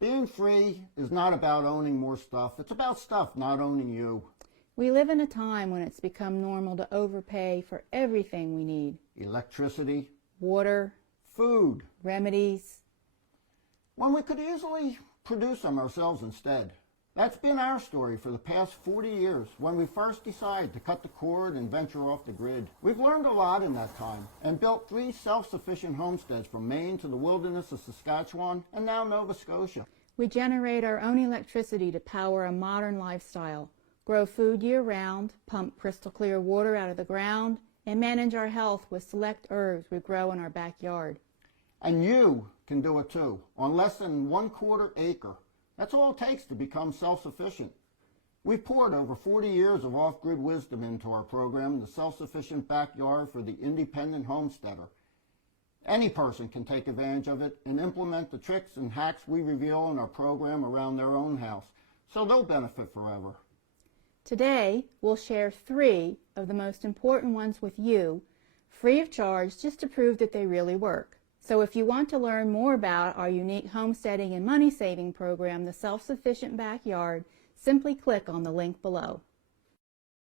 Being free is not about owning more stuff. It's about stuff not owning you. We live in a time when it's become normal to overpay for everything we need. Electricity, Water, food, remedies. when we could easily produce them ourselves instead. That's been our story for the past 40 years, when we first decided to cut the cord and venture off the grid. We've learned a lot in that time and built 3 self-sufficient homesteads from Maine to the wilderness of Saskatchewan and now Nova Scotia. We generate our own electricity to power a modern lifestyle, grow food year-round, pump crystal clear water out of the ground, and manage our health with select herbs we grow in our backyard. And you can do it too, on less than 1/4 acre. That's all it takes to become self-sufficient. We've poured over 40 years of off-grid wisdom into our program, The Self-Sufficient Backyard for the Independent Homesteader. Any person can take advantage of it and implement the tricks and hacks we reveal in our program around their own house, so they'll benefit forever. Today, we'll share 3 of the most important ones with you, free of charge, just to prove that they really work. So if you want to learn more about our unique homesteading and money-saving program, The Self-Sufficient Backyard, simply click on the link below.